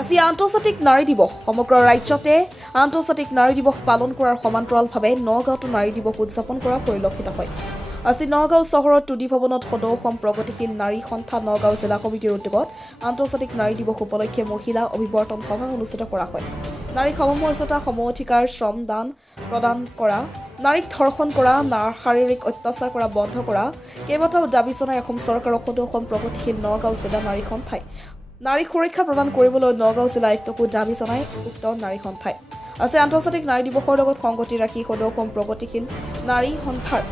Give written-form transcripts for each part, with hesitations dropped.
আজি আন্তৰ্জাতিক নাৰী দিৱস সমগ্ৰ ৰাজ্যতে আন্তৰ্জাতিক নাৰী দিৱস পালন কৰাৰ সমান্তৰালভাৱে নগাঁৱতো নাৰী দিৱস উদযাপন কৰা পৰিলক্ষিত হয়। আজি নগাঁও চহৰত টুডি ভৱনত সদৌ অসম প্ৰগতিশীল নাৰী সন্থা নগাঁও জিলা কমিটিৰ উদ্যোগত আন্তৰ্জাতিক নাৰী দিৱস উপলক্ষে মহিলা অভিৱৰ্তন সভা অনুষ্ঠিত কৰা হয়। নাৰীক সমমৰ্যাদা সম অধিকাৰ শ্ৰম দান প্ৰদান কৰা, নাৰীক ধৰ্ষণ কৰা, শাৰীৰিক অত্যাচাৰ কৰা বন্ধ কৰা কেইবাটাও দাবী জনাই অসম চৰকাৰৰ সদৌ অসম প্ৰগতিশীল নগাঁও জিলা নাৰী সন্থাই নাৰীক সুৰক্ষা প্ৰদান কৰিবলৈ নগাঁও জিলা আয়ুক্তকো দাবী জনাই উক্ত নাৰী সন্থাই আজি আন্তৰ্জাতিক নাৰী দিৱসৰ লগত সংগতি ৰাখি সদৌ অসম প্ৰগতিশীল নাৰী সন্থাৰ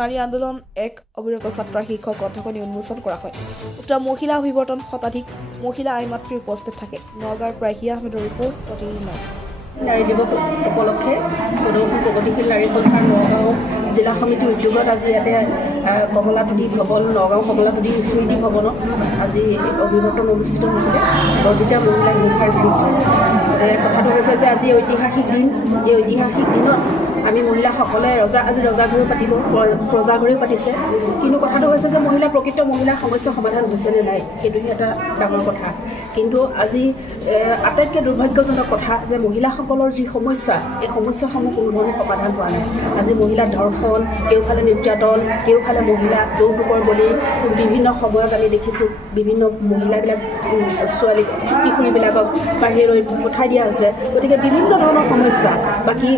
নাৰী আন্দোলন এক অবিৰত যাত্ৰা শীৰ্ষক গ্ৰন্থখনি উন্মোচন কৰা হয়। উক্ত মহিলা অভিৱৰ্তন শতাধিক মহিলা আইমাতৃ উপস্থিত থাকে। নগাঁৱৰ পৰা হিয়া আহমেদৰ ৰিপৰ্ট প্ৰতিদিন। নাৰী দিৱস উপলক্ষে সদৌ অসম প্ৰগতিশীল নাৰী সন্থাৰ নগাঁও জিলা সমিতিৰ উদ্যোগত আজি ইয়াতে কমলাটুডি ভৱন নগাঁও কমলাটুডি স্মৃতি ভৱনত আজি অভিৱৰ্তন অনুষ্ঠিত হৈছিলে বৰবিতা মহিলা হিংসাৰ বিৰুদ্ধে। যে কথাটো হৈছে যে আজি ঐতিহাসিক দিন, এই ঐতিহাসিক দিনত আমি মহিলাসকলে আজি ৰজাঘৰো পাতিব, প্ৰজাঘৰেও পাতিছে, কিন্তু কথাটো হৈছে যে প্ৰকৃত মহিলাৰ সমস্যা সমাধান হৈছেনে নাই সেইটোহে এটা ডাঙৰ কথা। কিন্তু আজি আটাইতকৈ দুৰ্ভাগ্যজনক কথা যে মহিলাসকলৰ যি সমস্যা, এই সমস্যাসমূহ কোনো ধৰণৰ সমাধান হোৱা নাই। আজি মহিলাৰ ধৰ্ষণ, কেওফালে নিৰ্যাতন, কেওফালে মহিলা যৌতুকৰ বলি, বিভিন্ন সময়ত আমি দেখিছোঁ বিভিন্ন মহিলাবিলাক ছোৱালী কিশোৰীবিলাকক বাহিৰলৈ পঠাই দিয়া হৈছে। গতিকে বিভিন্ন ধৰণৰ সমস্যা, বাকী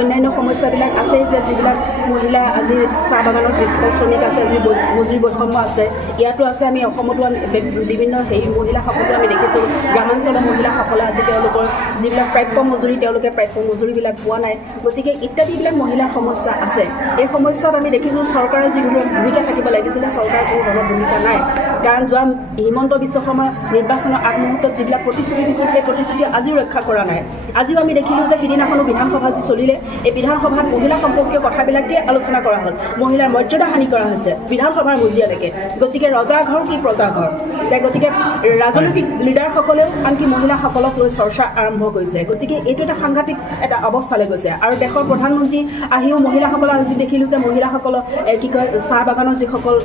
অন্যান্য সমস্যাবিলাক আছে যে যিবিলাক মহিলা আজি চাহ বাগানত যিসকল শ্ৰমিক আছে, যি মজুৰি বৈষম্য আছে, ইয়াতো আছে। আমি অসমতো বিভিন্ন মহিলাসকলো আমি দেখিছোঁ গ্ৰামাঞ্চলৰ মহিলাসকলে আজি তেওঁলোকৰ যিবিলাক প্ৰাপ্য মজুৰি, তেওঁলোকে প্ৰাপ্য মজুৰিবিলাক পোৱা নাই। গতিকে ইত্যাদিবিলাক মহিলাৰ সমস্যা আছে। এই সমস্যাত আমি দেখিছোঁ চৰকাৰৰ যিবোৰ ভূমিকা থাকিব লাগিছিলে, চৰকাৰৰ কোনো ধৰণৰ ভূমিকা নাই। কাৰণ যোৱা হিমন্ত বিশ্ব শৰ্মা নিৰ্বাচনৰ আগমুহূৰ্তত যিবিলাক প্ৰতিশ্ৰুতি দিছিল, সেই প্ৰতিশ্ৰুতি আজিও ৰক্ষা কৰা নাই। আজিও আমি দেখিলোঁ যে সিদিনাখনো বিধানসভা যি চলিলে, এই বিধানসভাত মহিলা সম্পৰ্কীয় কথাবিলাকেই আলোচনা কৰা হ'ল। মহিলাৰ মৰ্যাদা হানি কৰা হৈছে বিধানসভাৰ মজিয়ালৈকে। গতিকে ৰজাৰ ঘৰ কি প্ৰজাৰ ঘৰ, গতিকে ৰাজনৈতিক লিডাৰসকলেও আনকি মহিলাসকলক লৈ চৰ্চা আৰম্ভ কৰিছে। গতিকে এইটো এটা সাংঘাতিক এটা অৱস্থালৈ গৈছে। আৰু দেশৰ প্ৰধানমন্ত্ৰী আহিও মহিলাসকলক আজি দেখিলোঁ যে মহিলাসকলক চাহ বাগানৰ যিসকল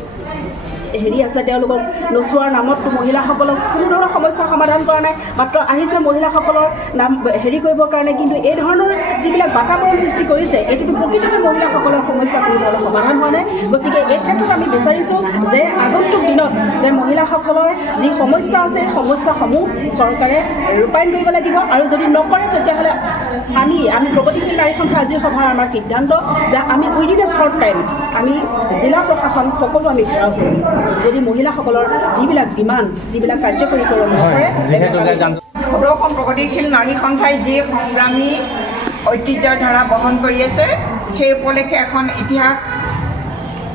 আছে, তেওঁলোকক নচোৱাৰ নামততো মহিলাসকলক কোনো ধৰণৰ সমস্যা সমাধান কৰা নাই, মাত্ৰ আহিছে মহিলাসকলৰ নাম কৰিবৰ কাৰণে। কিন্তু এই ধৰণৰ যিবিলাক বাতাবৰণ সৃষ্টি কৰিছে, এইটোতো প্ৰকৃততে মহিলাসকলৰ সমস্যা কোনো ধৰণৰ সমাধান হোৱা নাই। গতিকে এই ক্ষেত্ৰত আমি বিচাৰিছোঁ যে আগন্তুক দিনত যে মহিলাসকলৰ যি সমস্যা আছে, সেই সমস্যাসমূহ চৰকাৰে ৰূপায়ণ কৰিব লাগিব। আৰু যদি নকৰে তেতিয়াহ'লে আমি প্ৰগতিশীল নাৰী সন্থা আজিৰ সভাৰ আমাৰ সিদ্ধান্ত যে আমি উইদিন এ শ্বৰ্ট টাইম আমি জিলা প্ৰশাসন সকলো আমি ঘূৰাব কৰিম যদি মহিলাসকলৰ যিবিলাক ডিমাণ্ড, যিবিলাক কাৰ্যকৰীকৰণ নকৰে। সদৌ অসম প্ৰগতিশীল নাৰী সন্থাই যি সংগ্ৰামী ঐতিহ্যৰ ধাৰা বহন কৰি আছে, সেই উপলক্ষে এখন ইতিহাস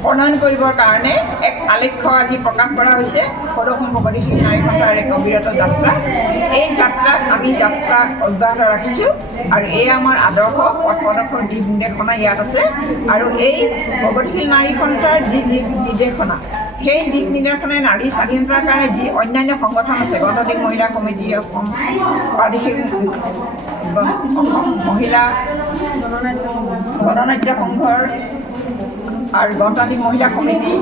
প্ৰণয়ন কৰিবৰ কাৰণে এক আলেখ্য আজি প্ৰকাশ কৰা হৈছে সদৌ অসম প্ৰগতিশীল নাৰী সন্থাৰ এক অবিৰত যাত্ৰা। এই যাত্ৰাত আমি যাত্ৰা অব্যাহত ৰাখিছোঁ আৰু এই আমাৰ আদৰ্শ পথ দিশ নিৰ্দেশনা ইয়াত আছে। আৰু এই প্ৰগতিশীল নাৰী সন্থাৰ যি দিশ নিৰ্দেশনা, সেই দিক নিৰ্দেশনাই নাৰী স্বাধীনতাৰ কাৰণে যি অন্যান্য সংগঠন আছে, গণতান্ত্ৰিক মহিলা কমিটি, অসম প্ৰাদেশিক মহিলা গণনাট্য সংঘৰ আৰু গণতান্ত্ৰিক মহিলা কমিটি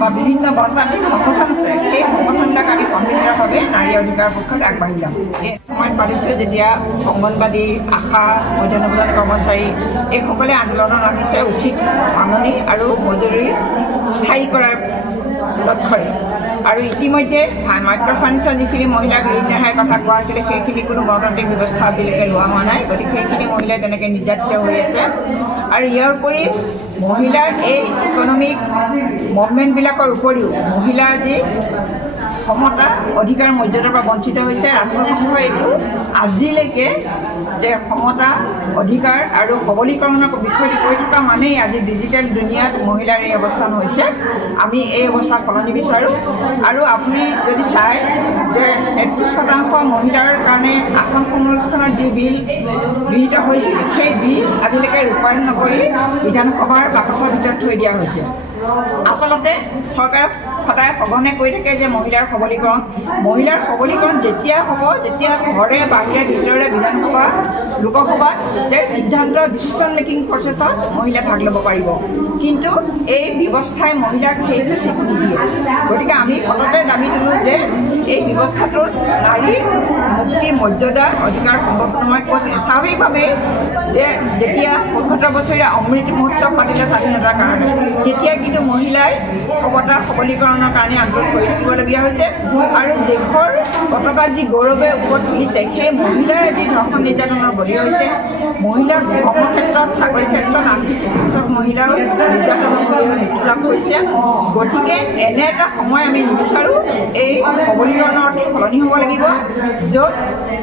বা বিভিন্ন গণতান্ত্ৰিক সংগঠন আছে, সেই সংগঠনবিলাক আমি সম্মিলিতভাৱে নাৰী অধিকাৰৰ পক্ষত আগবাঢ়ি যাম। এই সময়ত পাতিছোঁ যেতিয়া অংগনবাদী, আশা, মধ্যাহ্ন কৰ্মচাৰী এইসকলে আন্দোলনত নামিছে উচিত মাননি আৰু মজুৰি স্থায়ী কৰাৰ লক্ষ্যৰে। আৰু ইতিমধ্যে মাইক্ৰ' ফাইনেন্সৰ যিখিনি মহিলাক ঋণ ৰেহাইৰ কথা কোৱা হৈছিলে, সেইখিনি কোনো গণতান্ত্ৰিক ব্যৱস্থা আজিলৈকে লোৱা হোৱা নাই। গতিকে সেইখিনি মহিলাই তেনেকৈ নিৰ্যাতিত হৈ আছে। আৰু ইয়াৰ উপৰি মহিলাৰ এই ইকনমিক মুভমেণ্টবিলাকৰ উপৰিও মহিলাৰ যি সমতা, অধিকাৰ, মৰ্যাদাৰ পৰা বঞ্চিত হৈছে। ৰাষ্ট্ৰসংঘই এইটো আজিলৈকে যে সমতা, অধিকাৰ আৰু সবলীকৰণৰ বিষয়টো কৈ থকা মানেই আজি ডিজিটেল দুনিয়াত মহিলাৰ এই অৱস্থান হৈছে। আমি এই অৱস্থা সলনি বিচাৰোঁ। আৰু আপুনি যদি চায় যে 33% মহিলাৰ কাৰণে আসন সংৰক্ষণৰ যি বিল গৃহীত হৈছিল, সেই বিল আজিলৈকে ৰূপায়ণ নকৰি বিধানসভাৰ বাকচৰ ভিতৰত থৈ দিয়া হৈছে। আচলতে চৰকাৰে সদায় সঘনে কৈ থাকে যে মহিলাৰ সবলীকৰণ যেতিয়া হ'ব, যেতিয়া ঘৰে বাহিৰে ভিতৰে বিধানসভা, লোকসভাত যে সিদ্ধান্ত ডিচিশ্যন মেকিং প্ৰচেছত মহিলাই ভাগ ল'ব পাৰিব। কিন্তু এই ব্যৱস্থাই মহিলাক সেইটো চিট নিদিয়ে। গতিকে আমি সততে দাবী তোলোঁ যে এই ব্যৱস্থাটোত নাৰীৰ মুক্তি মৰ্যাদা অধিকাৰ সম্ভৱ নহয়। স্বাভাৱিকভাৱে যে যেতিয়া ৭৫ বছৰীয়া অমৃত মহোৎসৱ পাতিলে স্বাধীনতাৰ কাৰণে, তেতিয়া কিন্তু মহিলাই সমতা সবলীকৰণৰ কাৰণে আন্দোলন কৰি থাকিবলগীয়া হৈছে আৰু দেশৰ পতাকাত যি গৌৰৱে ওপৰত তুলিছে সেই মহিলাই আজি ধৰ্ষণ নিৰ্যাতনৰ বলি হৈছে। মহিলাৰ কৰ্মক্ষেত্ৰত চাকৰি ক্ষেত্ৰত আনকি চিকিৎসক মহিলাও নিৰ্যাতনৰ বলি মৃত্যু লাভ কৰিছে। গতিকে এনে এটা সময় আমি নিবিচাৰোঁ। এই সবলীকৰণৰ অৰ্থ সলনি হ'ব লাগিব, য'ত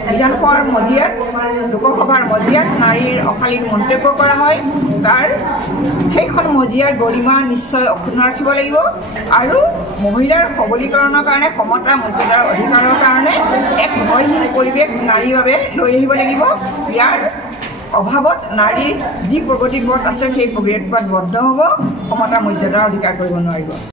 বিধানসভাৰ মজিয়াত লোকসভাৰ মজিয়াত নাৰীৰ অশালীন মন্তব্য কৰা হয়, তাৰ সেইখন মজিয়াৰ গৰিমা নিশ্চয় অক্ষুণ্ণ ৰাখিব লাগিব আৰু মহিলাৰ সবলীকৰণৰ কাৰণে সমতা মৰ্যাদাৰ অধিকাৰৰ কাৰণে এক ভয়হীন পৰিৱেশ নাৰীৰ বাবে লৈ আহিব লাগিব। ইয়াৰ অভাৱত নাৰীৰ যি প্ৰগতি পথ আছে সেই প্ৰগতি পথ বন্ধ হ'ব, সমতা মৰ্যাদাৰ অধিকাৰ কৰিব নোৱাৰিব।